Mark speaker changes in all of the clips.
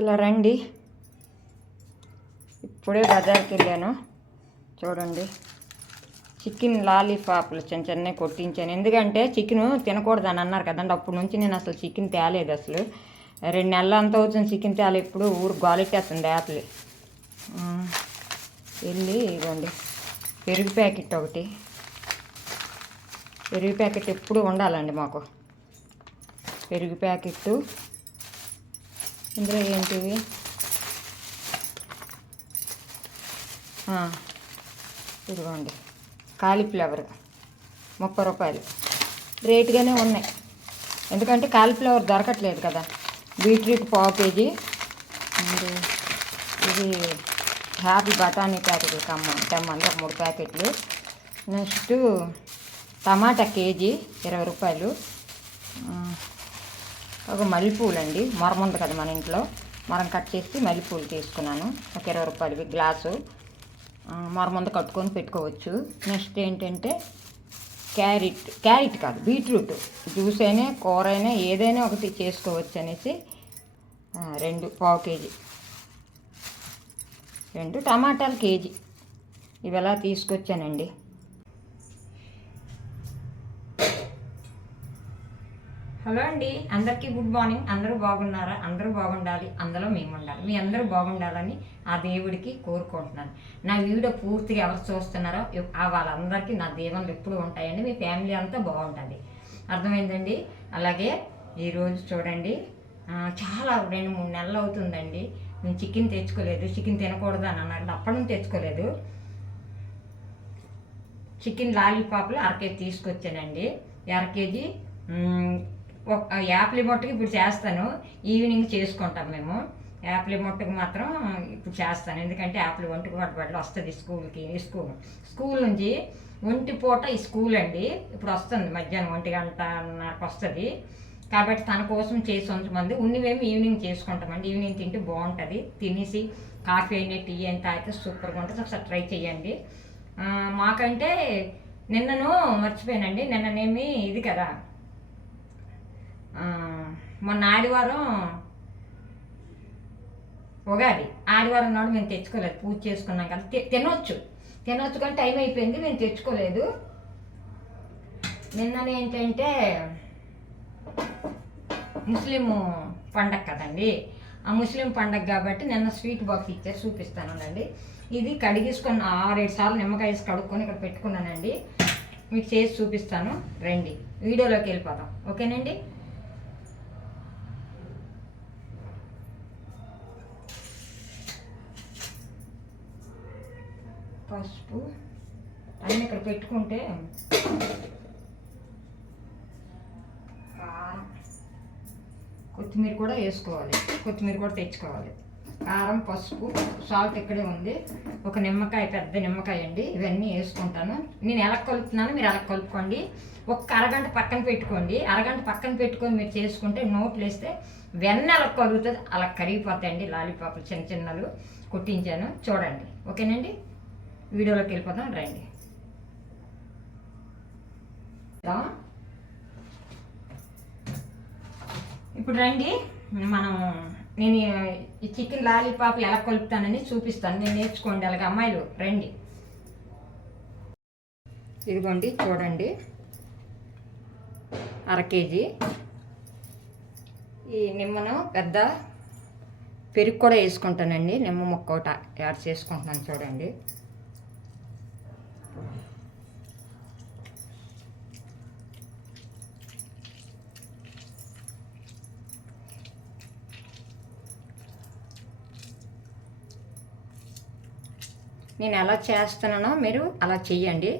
Speaker 1: ఇలా రండి. ఇప్పుడే బజార్కి వెళ్ళాను చూడండి. చికెన్ లాలీపాప్లు చిన్న చిన్న కొట్టించాను. ఎందుకంటే చికెన్ తినకూడదు అని అన్నారు కదండి. అప్పటి నుంచి నేను అసలు చికెన్ తేలేదు అసలు. రెండు నెలలు అంత అవుతుంది చికెన్ తేలే ఇప్పుడు ఊరు గాలెట్టేస్తుంది యాప్లు. వెళ్ళి ఇవ్వండి పెరుగు ప్యాకెట్ ఒకటి. పెరుగు ప్యాకెట్ ఎప్పుడు ఉండాలండి మాకు. పెరుగు ప్యాకెట్టు ఇందులో ఏంటివి? ఇదిగోండి. కాలీఫ్లవర్. ముప్పై రూపాయలు. రేటుగానే ఉన్నాయి. ఎందుకంటే కాలీఫ్లవర్ దొరకట్లేదు కదా. బీట్రూట్ పావు కేజీ. అండ్ ఇది హ్యాపీ బఠానీ ప్యాకెట్లు కమ్మ తెమ్మంది ఒక మూడు ప్యాకెట్లు. నెక్స్ట్ టమాటా కేజీ ఇరవై రూపాయలు. ఒక మల్లెపూలు అండి మొరం ఉంది కదా మన ఇంట్లో. మొరం కట్ చేసి మల్లెపూలు తీసుకున్నాను ఒక ఇరవై రూపాయలు గ్లాసు. ఆ, మొరం ముందు కట్టుకొని పెట్టుకోవచ్చు. నెక్స్ట్ ఏంటంటే క్యారెట్ క్యారెట్ కాదు బీట్రూట్. జ్యూస్ అయినా కూర అయినా ఏదైనా ఒకటి చేసుకోవచ్చు అనేసి రెండు పావు కేజీ. రెండు టమాటాలు కేజీ. ఇవి ఎలా తీసుకొచ్చానండి? హలో అండి. అందరికీ గుడ్ మార్నింగ్. అందరూ బాగున్నారా? అందరూ బాగుండాలి. అందులో మేము ఉండాలి మీ అందరూ బాగుండాలని ఆ దేవుడికి కోరుకుంటున్నాను. నా వీడియో పూర్తిగా ఎవరు చూస్తున్నారో వాళ్ళందరికీ నా దీవెనలు ఎప్పుడు ఉంటాయండి. మీ ఫ్యామిలీ అంతా బాగుంటుంది. అర్థమైందండి? అలాగే ఈరోజు చూడండి. చాలా రెండు మూడు నెలలు అవుతుందండి. నేను చికెన్ తెచ్చుకోలేదు. చికెన్ తినకూడదు అని అన్నారు అప్పటి నుంచి తెచ్చుకోలేదు. చికెన్ లాలీపాప్లు అర కేజీ తీసుకొచ్చానండి. అర కేజీ యాప్లీ మొట్టకి ఇప్పుడు చేస్తాను. ఈవినింగ్ చేసుకుంటాం మేము. యాప్లీ మొట్టకి మాత్రం ఇప్పుడు చేస్తాను. ఎందుకంటే యాప్లీ ఒంటికి పట్టుబడి వస్తుంది స్కూల్కి స్కూల్. స్కూల్ నుంచి ఒంటి పూట ఈ స్కూల్ అండి. ఇప్పుడు వస్తుంది. మధ్యాహ్నం ఒంటి గంటన్నరకు వస్తుంది. కాబట్టి తన కోసం చేసి ఉంచమంది ఉన్నవేమి ఈవినింగ్ చేసుకుంటామండి. ఈవినింగ్ తింటే బాగుంటుంది. తినేసి కాఫీ అయినా టీ అయినా తాగితే సూపర్గా ఉంటుంది. ఒకసారి ట్రై చేయండి మాకంటే నిన్నను మర్చిపోయానండి. నిన్ననేమి ఇది కదా. మొన్న ఆదివారం ఉగాది. ఆదివారం నాడు మేము తెచ్చుకోలేదు. పూజ చేసుకున్నాం కదా. తి- తినొచ్చు. తినొచ్చు కానీ టైం అయిపోయింది. మేము తెచ్చుకోలేదు. నిన్ననే ఏంటంటే ముస్లిం పండగ కదండి. ఆ ముస్లిం పండగ కాబట్టి నిన్న స్వీట్ బాక్స్ ఇచ్చారు చూపిస్తానండి ఇది కడిగేసుకొని ఆరేడు సార్లు నిమ్మకాయ వేసి కడుక్కొని ఇక్కడ పెట్టుకున్నానండి. మీకు చేసి చూపిస్తాను. రండి. వీడియోలోకి వెళ్ళిపోదాం. ఓకేనండి? పసుపు అన్నీ ఇక్కడ పెట్టుకుంటే కారం కొత్తిమీర కూడా వేసుకోవాలి. కొత్తిమీర కూడా తెచ్చుకోవాలి. కారం పసుపు సాల్ట్ ఇక్కడే ఉంది. ఒక నిమ్మకాయ పెద్ద నిమ్మకాయ అండి. ఇవన్నీ వేసుకుంటాను. నేను ఎలా కలుపుతున్నాను మీరు ఎలా కలుపుకోండి. ఒక అరగంట పక్కన పెట్టుకోండి. అరగంట పక్కన పెట్టుకొని మీరు చేసుకుంటే నోట్లు వేస్తే వెన్న ఎలా కరుగుతుంది అలా కరిగిపోతాయండి. లాలీపాపులు చిన్న చిన్నలు కొట్టించాను. చూడండి. ఓకేనండి? వీడియోలోకి వెళ్ళిపోదాం రండి. ఇప్పుడు రండి మనం నేను ఈ చికెన్ లాలీపాప్లు ఎలా కలుపుతానని చూపిస్తాను. నేను నేర్చుకోండి అలాగే అమ్మాయిలు రండి. ఇదిగోండి చూడండి. అర కేజీ. ఈ నిమ్మను పెద్ద పెరుగు కూడా వేసుకుంటానండి నిమ్మ ముక్క ఒకటి యాడ్ చేసుకుంటున్నాను చూడండి. నేను ఎలా చేస్తున్నానో మీరు అలా చేయండి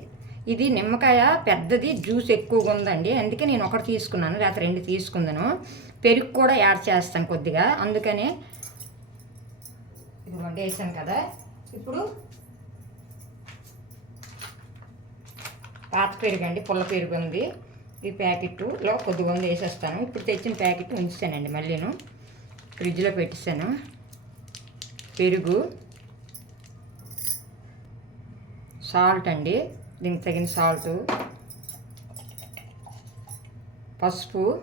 Speaker 1: ఇది నిమ్మకాయ పెద్దది జ్యూస్ ఎక్కువగా ఉందండి. అందుకే నేను ఒకటి తీసుకున్నాను లేకపోతే రెండు తీసుకుందాను. పెరుగు కూడా యాడ్ చేస్తాను కొద్దిగా. అందుకనే ఇది వండేసాను కదా. ఇప్పుడు పాత పెరుగు అండి పుల్ల పెరుగు ఉంది. ఈ ప్యాకెట్లో కొద్దిగా ఉంది వేసేస్తాను. ఇప్పుడు తెచ్చిన ప్యాకెట్ ఉంచానండి మళ్ళీను. ఫ్రిడ్జ్లో పెట్టేసాను పెరుగు. సాల్ట్ అండి. దీనికి తగిన సాల్ట్. పసుపు.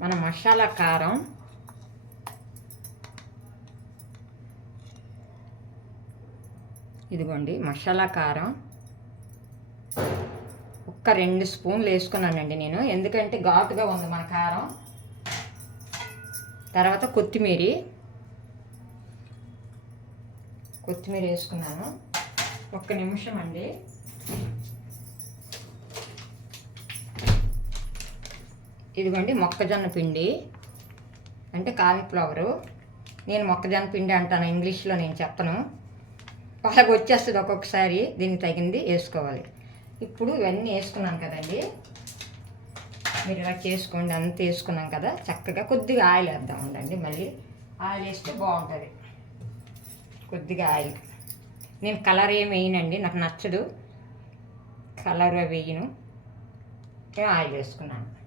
Speaker 1: మన మసాలా కారం. ఇదిగోండి మసాలా కారం. ఒక్క రెండు స్పూన్లు వేసుకున్నానండి నేను. ఎందుకంటే ఘాటుగా ఉంది మన కారం. తర్వాత కొత్తిమీర. కొత్తిమీర వేసుకున్నాను. ఒక్క నిమిషం అండి. ఇదిగోండి మొక్కజొన్న పిండి. అంటే కాలీఫ్లవరు. నేను మొక్కజొన్న పిండి అంటాను ఇంగ్లీష్లో నేను చెప్పను. వాళ్ళకి వచ్చేస్తుంది ఒక్కొక్కసారి దీనికి తగింది వేసుకోవాలి. ఇప్పుడు ఇవన్నీ వేసుకున్నాను కదండి. మీరు ఇలా చేసుకోండి అంత వేసుకున్నాం కదా. చక్కగా కొద్దిగా ఆయిల్ వేద్దాం ఉండండి మళ్ళీ. ఆయిల్ వేస్తే బాగుంటుంది. కొద్దిగా ఆయిల్. నేను కలర్ ఏం వేయనండి నాకు నచ్చదు. కలర్ వేయను. నేను ఆయిల్ వేసుకున్నాను.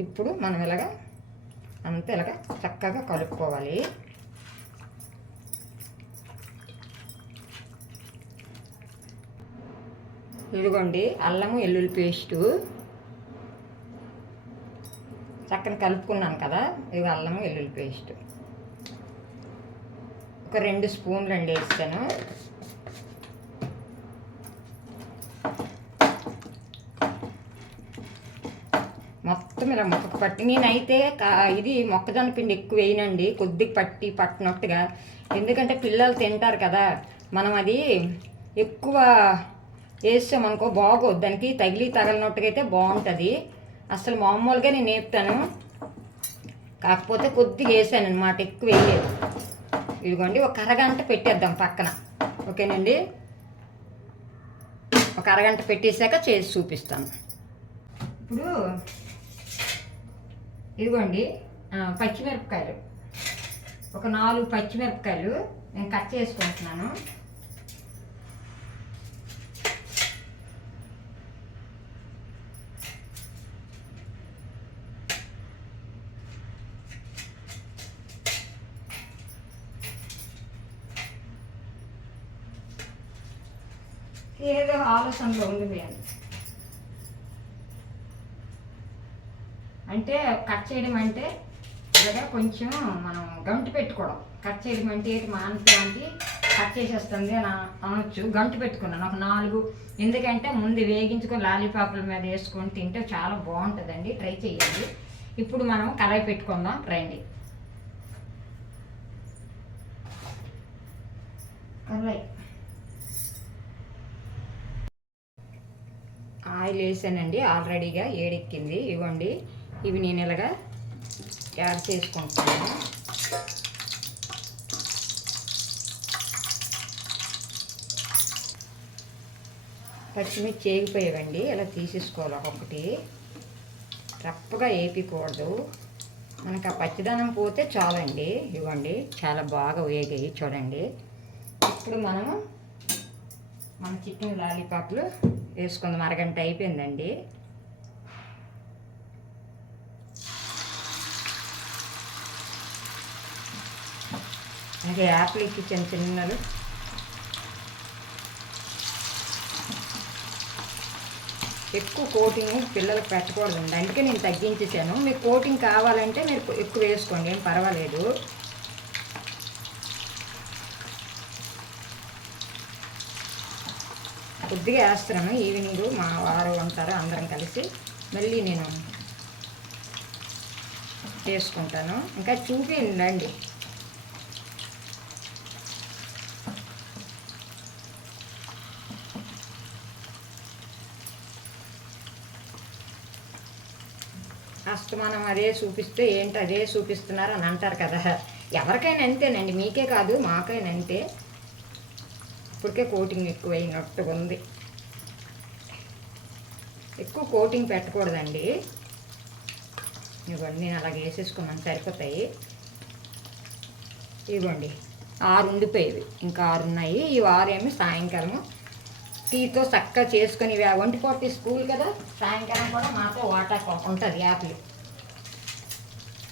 Speaker 1: ఇప్పుడు మనం ఇలాగా అంత ఇలాగా చక్కగా కలుపుకోవాలి. ఇదిగోండి అల్లము వెల్లుల్లి పేస్టు. పక్కన కలుపుకున్నాను కదా ఇది అల్లం వెల్లుల్లి పేస్ట్. ఒక రెండు స్పూన్లు అండి వేస్తాను. మొత్తం ఇలా మొక్కకు పట్టి నేనైతే కా- ఇది మొక్కజొన్న పిండి ఎక్కువ వేయనండి కొద్దిగా పట్టి పట్టినట్టుగా. ఎందుకంటే పిల్లలు తింటారు కదా మనం అది ఎక్కువ వేసామనుకో బాగోదు దానికి తగిలి తగలినట్టుగా అయితే బాగుంటుంది. అసలు మామూలుగా నేను వేపుతాను కాకపోతే కొద్దిగా వేసాను అనమాట ఎక్కువ వేయలేదు. ఇదిగోండి ఒక అరగంట పెట్టేద్దాం పక్కన. ఓకేనండి? ఒక అరగంట పెట్టేశాక చేసి చూపిస్తాను. ఇప్పుడు ఇదిగోండి పచ్చిమిరపకాయలు. ఒక నాలుగు పచ్చిమిరపకాయలు నేను కట్ చేసుకుంటున్నాను. ఏదో ఆలోచనలో ఉండిపోయాను అంటే కట్ చేయడం అంటే ఇలాగా కొంచెం మనం గంటు పెట్టుకోవడం. కట్ చేయడం అంటే ఏంటి కట్ చేసేస్తుంది అని అనొచ్చు. గంటు పెట్టుకున్నాను. ఒక నాలుగు. ఎందుకంటే ముందు వేగించుకొని లాలీపాపుల మీద వేసుకొని తింటే చాలా బాగుంటుందండి. ట్రై చేయండి ఇప్పుడు మనం కళాయి పెట్టుకుందాం. రండి. కళాయి. ఆయిల్ వేసానండి ఆల్రెడీగా ఏడెక్కింది. ఇవ్వండి ఇవి నేను ఇలాగా యాడ్ చేసుకుంటున్నాను. పచ్చిమిర్చి చేయకపోయేవండి ఇలా తీసేసుకోవాలి ఒక్కొక్కటి. రప్పగా వేపికూడదు మనకు ఆ పచ్చిదనం పోతే చాలండి. ఇవ్వండి చాలా బాగా వేగాయి చూడండి. ఇప్పుడు మనము మన చికెన్ లాలీపాప్లు వేసుకుందాం. అరగంట అయిపోయిందండి. అలాగే యాపిల్ కిచెన్ చిన్నలు ఎక్కువ కోటింగ్ పిల్లలకు పెట్టకూడదండి. అందుకే నేను తగ్గించేసాను మీకు కోటింగ్ కావాలంటే మీరు ఎక్కువ వేసుకోండి. ఏం పర్వాలేదు. కొద్దిగా వేస్తున్నాను ఈవినింగ్ మా వారు ఉంటారు అందరం కలిసి మళ్ళీ నేను చేసుకుంటాను. ఇంకా చూపిండండి అస్తమానం అదే చూపిస్తే ఏంటి అదే చూపిస్తున్నారు అని అంటారు కదా. ఎవరికైనా అంతేనండి. మీకే కాదు మాకైనా అంతే. ఇప్పటికే కోటింగ్ ఎక్కువ అయినట్టుగా ఉంది. ఎక్కువ కోటింగ్ పెట్టకూడదండి. ఇవ్వండి నేను అలాగే వేసేసుకున్నాను సరిపోతాయి. ఇవ్వండి ఆరు ఉండిపోయేవి. ఇంకా ఆరు ఉన్నాయి. ఈ ఆరేమి సాయంకాలం టీతో చక్కగా చేసుకొని ఒంటి పొట్టి స్కూల్ కదా సాయంకాలం కూడా మాతో వాటర్ ఉంటుంది యాపిల్.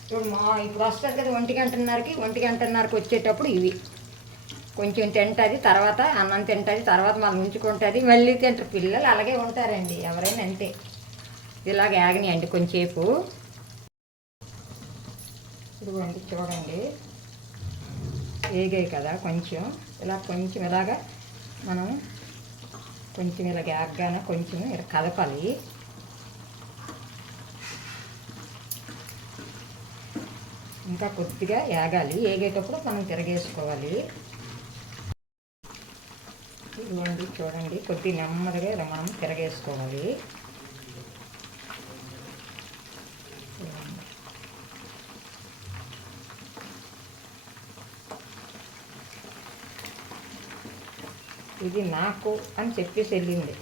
Speaker 1: ఇప్పుడు మా ఇప్పుడు వస్తుంది కదా ఒంటి గంటన్నరకి ఒంటి గంటన్నరకి వచ్చేటప్పుడు ఇవి. కొంచెం తింటుంది తర్వాత అన్నం తింటుంది తర్వాత మనం ఉంచుకుంటుంది. మళ్ళీ తింటారు పిల్లలు అలాగే ఉంటారండి. ఎవరైనా అంతే. ఇలాగ ఆగనియండి కొంచెంసేపు. ఇదిగోండి చూడండి. ఏగాయి కదా కొంచెం. ఇలా కొంచెం ఇలాగా మనం కొంచెం ఇలా ఆగ్గాన కొంచెం ఇలా కదపాలి. ఇంకా కొద్దిగా ఏగాలి. ఏగేటప్పుడు మనం తిరగేసుకోవాలి. ఇవ్వండి చూడండి కొద్ది నెమ్మదిగా ఇలా మనం తిరగేసుకోవాలి. ఇది నాకు అని చెప్పేసి వెళ్ళింది.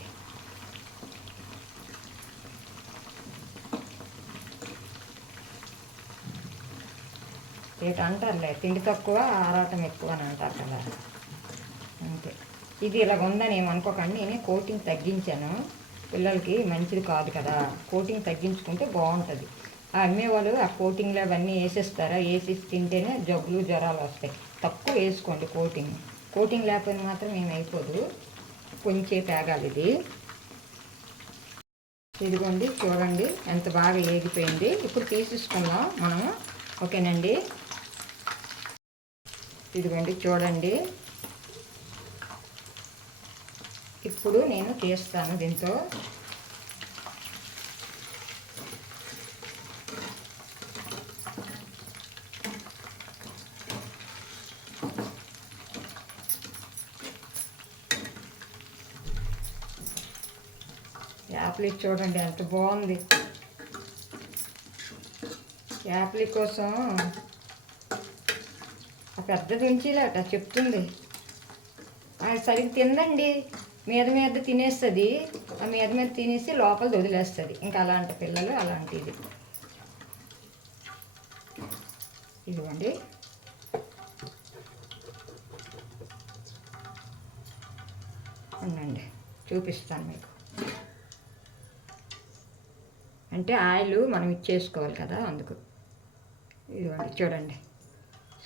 Speaker 1: ఏటి అంటారులే తిండి తక్కువ ఆరాటం ఎక్కువ అని అంటారు కదా. ఇది ఇలాగ ఉందని ఏమనుకోకండి నేను కోటింగ్ తగ్గించాను. పిల్లలకి మంచిది కాదు కదా. కోటింగ్ తగ్గించుకుంటే బాగుంటుంది. ఆ అమ్మేవాళ్ళు ఆ కోటింగ్లు అవన్నీ వేసేస్తారా? వేసి తింటేనే జబ్బులు జ్వరాలు వస్తాయి. తక్కువ వేసుకోండి కోటింగ్ కోటింగ్ లేకపోయినా మాత్రం ఏమైపోదు అయిపోదు. కొంచెం తేగాలి ఇది. ఇదిగోండి చూడండి ఎంత బాగా ఏగిపోయింది. ఇప్పుడు తీసేసుకుందాం మనము. ఓకేనండి? ఇదిగోండి చూడండి. ఇప్పుడు నేను తీస్తాను దీంతో. యాప్లీ చూడండి ఎంత బాగుంది. యాప్లీ కోసం ఆ పెద్ద పెంచిలాట చెప్తుంది. అది సరిగ్గా తిందండి మీద మీద తినేస్తుంది. ఆ మీద మీద తినేసి లోపల వదిలేస్తుంది. ఇంకా అలాంటి పిల్లలు అలాంటిది. ఇదిగోండి. ఉండండి. చూపిస్తాను మీకు. అంటే ఆయిల్ మనం ఇచ్చేసుకోవాలి కదా అందుకు. ఇదిగోండి చూడండి.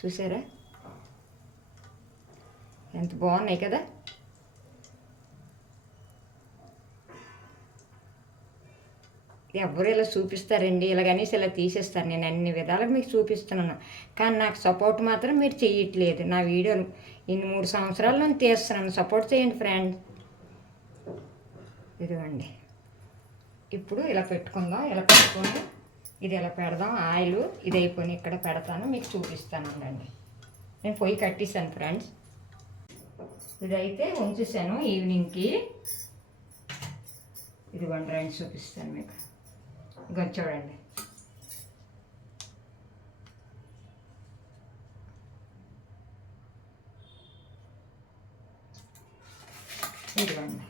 Speaker 1: చూసారా? ఎంత బాగున్నాయి కదా? ఎవరు ఇలా చూపిస్తారండి ఇలాగనేసి ఇలా తీసేస్తారు. నేను అన్ని విధాలుగా మీకు చూపిస్తున్నాను. కానీ నాకు సపోర్ట్ మాత్రం మీరు చేయట్లేదు నా వీడియోలు ఇన్ని మూడు సంవత్సరాలు నేను తీస్తున్నాను. సపోర్ట్ చేయండి ఫ్రెండ్ ఇదిగోండి. ఇప్పుడు ఇలా పెట్టుకుందాం ఇలా పెట్టుకొని ఇది ఇలా పెడదాం. ఆయిల్ ఇది అయిపోయి ఇక్కడ పెడతాను మీకు చూపిస్తాను అండి నేను పొయ్యి కట్టేసాను ఫ్రెండ్స్ ఇదైతే ఉంచేసాను ఈవినింగ్కి ఇదిగోండి రండి చూపిస్తాను మీకు. ఇంకా చూడండి. ఇదిగోండి.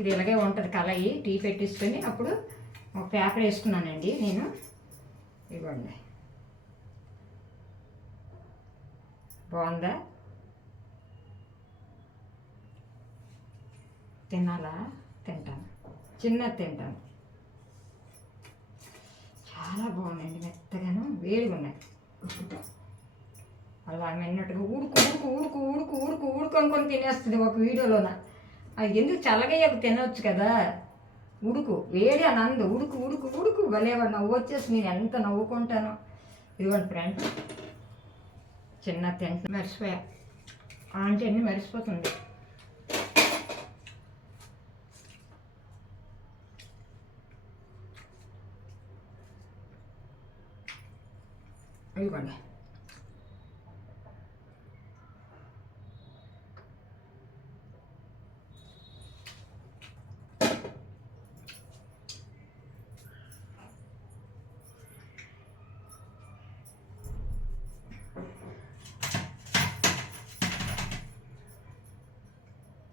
Speaker 1: ఇది ఇలాగే ఉంటుంది కలయి టీ పెట్టేసుకొని అప్పుడు ఒక పేపర్ వేసుకున్నానండి నేను. ఇవ్వండి బాగుందా? తినాలా? తింటాను. చిన్నది తింటాను. చాలా బాగున్నాయండి మెత్తగాను వేడిగా ఉన్నాయి. అలా మెన్నట్టుగా ఊడుకు ఊడుకు ఊడుకు ఊడుకు ఊడుకు ఊడుకొనుకొని తినేస్తుంది ఒక వీడియోలోన. అది ఎందుకు చల్లగయ్యకు తినవచ్చు కదా? ఉడుకు వేడి అని అందు ఉడుకు ఉడుకు. ఉడుకు భలేవాడు నవ్వు వచ్చేసి నేను ఎంత నవ్వుకుంటాను. ఇదిగోండి ఫ్రెండ్స్ చిన్న తింట మర్చిపోయా ఆంటీ అన్నీ మర్చిపోతుంది ఇదిగోండి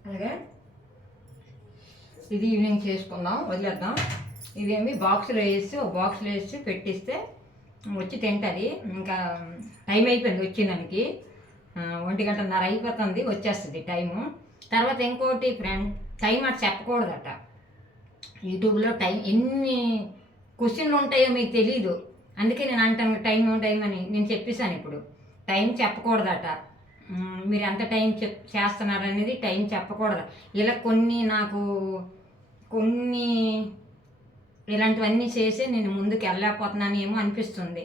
Speaker 1: అలాగే ఇది ఈవినింగ్ చేసుకుందాం వదిలేద్దాం. ఇదేమి బాక్స్లో వేసి ఒక బాక్స్లో వేసి పెట్టిస్తే వచ్చి తింటుంది. ఇంకా టైం అయిపోయింది వచ్చిందానికి ఒంటి గంటన్నర అయిపోతుంది వచ్చేస్తుంది టైము. తర్వాత ఇంకోటి ఫ్రెండ్ టైం అటు చెప్పకూడదట. యూట్యూబ్లో టైం ఎన్ని క్వశ్చన్లు ఉంటాయో మీకు తెలీదు. అందుకే నేను అంటాను టైం టైం అని నేను చెప్పేశాను ఇప్పుడు. టైం చెప్పకూడదట. మీరు ఎంత టైం చెప్ చేస్తున్నారు అనేది టైం చెప్పకూడదు. ఇలా కొన్ని నాకు కొన్ని ఇలాంటివన్నీ చేసి నేను ముందుకు వెళ్ళలేకపోతున్నాను ఏమో అనిపిస్తుంది.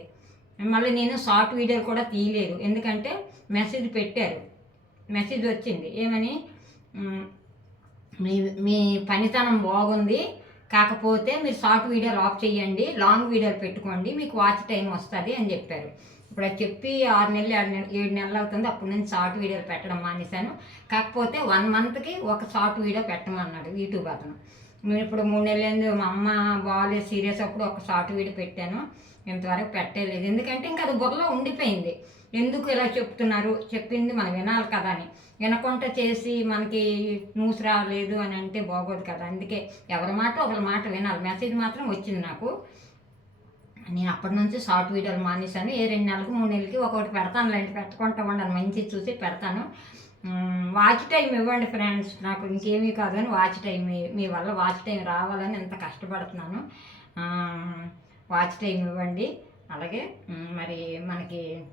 Speaker 1: మళ్ళీ నేను షార్ట్ వీడియోలు కూడా తీయలేదు. ఎందుకంటే మెసేజ్ పెట్టారు. మెసేజ్ వచ్చింది. ఏమని? మీ మీ పనితనం బాగుంది. కాకపోతే మీరు షార్ట్ వీడియోలు ఆఫ్ చేయండి. లాంగ్ వీడియోలు పెట్టుకోండి. మీకు వాచ్ టైం వస్తుంది అని చెప్పారు. ఇప్పుడు అది చెప్పి ఆరు నెలలు ఏడు నెలలు ఏడు నెలలు అవుతుంది. అప్పటి నుంచి షార్ట్ వీడియోలు పెట్టడం మానేశాను. కాకపోతే వన్ మంత్కి ఒక షార్ట్ వీడియో పెట్టమన్నాడు యూట్యూబ్ అతను. ఇప్పుడు మూడు నెలలు మా అమ్మ బాగాలేదు సీరియస్ అప్పుడు ఒక షార్ట్ వీడియో పెట్టాను. ఇంతవరకు పెట్టలేదు. ఎందుకంటే ఇంకా అది బుర్రలో ఉండిపోయింది. ఎందుకు ఇలా చెప్తున్నారు? చెప్పింది మనం వినాలి కదా అని. వినకుండా చేసి మనకి న్యూస్ రాలేదు అని అంటే బాగోదు కదా. అందుకే ఎవరి మాట ఒకరి మాట వినాలి. మెసేజ్ మాత్రం వచ్చింది నాకు. నేను అప్పటి నుంచి షార్ట్ వీడియోలు మానేశాను. ఏ రెండు నెలలకు మూడు నెలలకి ఒకటి పెడతాను లాంటి పెట్టుకుంటా ఉండాలి. మంచి చూసి పెడతాను. వాచ్ టైం ఇవ్వండి ఫ్రెండ్స్ నాకు ఇంకేమీ కాదు అని వాచ్ టైం మీ- వల్ల వాచ్ టైం రావాలని ఎంత కష్టపడుతున్నాను. వాచ్ టైం ఇవ్వండి. అలాగే మరి మనకి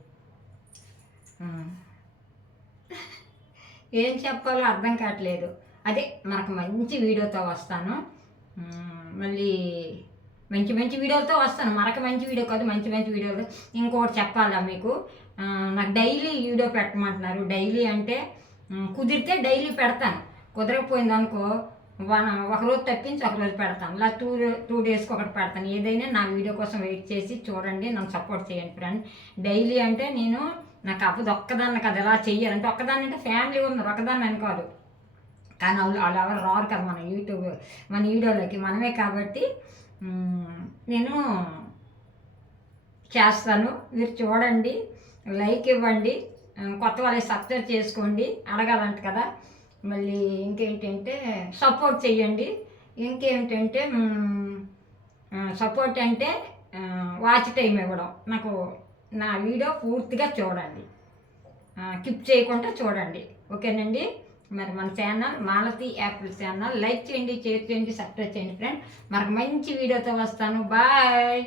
Speaker 1: ఏం చెప్పాలో అర్థం కావట్లేదు. అదే మనకు మంచి వీడియోతో వస్తాను. మళ్ళీ మంచి మంచి వీడియోలతో వస్తాను. మరొక మంచి వీడియో కాదు మంచి మంచి వీడియోలు. ఇంకోటి చెప్పాలా మీకు? నాకు డైలీ వీడియో పెట్టమంటున్నారు. డైలీ అంటే కుదిరితే డైలీ పెడతాను. కుదరకపోయింది అనుకో వన్ ఒకరోజు తప్పించి ఒకరోజు పెడతాను. ఇలా టూ టూ డేస్కి ఒకటి పెడతాను. ఏదైనా నా వీడియో కోసం వెయిట్ చేసి చూడండి నన్ను సపోర్ట్ చేయండి ఫ్రెండ్. డైలీ అంటే నేను నాకు అప్పుడు ఒక్కదాన్ని కదా. ఎలా చెయ్యాలంటే ఒక్కదాన్ని అంటే ఫ్యామిలీ ఉన్నారు. ఒక్కదాన్ని అనుకోదు కానీ వాళ్ళు వాళ్ళు ఎవరు రారు కదా మన యూట్యూబ్ మన వీడియోలోకి. మనమే కాబట్టి నేను చేస్తాను. మీరు చూడండి లైక్ ఇవ్వండి. కొత్త వాళ్ళకి సబ్స్క్రైబ్ చేసుకోండి. అడగాలంట కదా. మళ్ళీ ఇంకేంటంటే సపోర్ట్ చేయండి ఇంకేంటంటే సపోర్ట్ అంటే వాచ్ టైం ఇవ్వడం. నాకు నా వీడియో పూర్తిగా చూడండి. కిప్ చేయకుండా చూడండి. ఓకేనండి? మరి మన channel Malathi Apple channel. Like చేయండి షేర్ చేయండి సబ్స్క్రైబ్ చేయండి ఫ్రెండ్. మనకు మంచి వీడియోతో వస్తాను. బాయ్.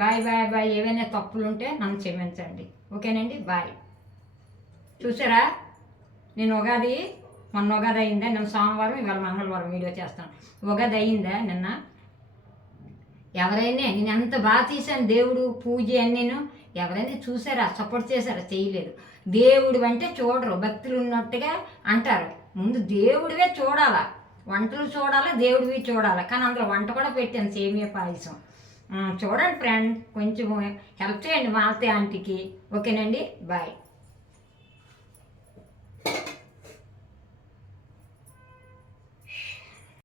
Speaker 1: Bye bye bye. ఏవైనా తప్పులు ఉంటే నన్ను క్షమించండి. ఓకేనండి? బాయ్. చూసారా? నేను ఉగాది మొన్న ఉగాది అయిందా? నేను సోమవారం ఇవాళ మంగళవారం వీడియో చేస్తాను. ఉగాది అయిందా నిన్న? ఎవరైనా నేను ఎంత బాగా తీశాను దేవుడు పూజ అని నేను ఎవరైనా చూసారా సపోర్ట్ చేశారా? చేయలేదు. దేవుడు అంటే చూడరు భక్తులు ఉన్నట్టుగా అంటారు. ముందు దేవుడివే చూడాలా? వంటలు చూడాలా? దేవుడివి చూడాలా? కానీ అందులో వంట కూడా పెట్టాను సేమియా పాయసం. చూడండి ఫ్రెండ్ కొంచెం హెల్ప్ చేయండి మాలతి ఆంటీకి ఓకేనండి బాయ్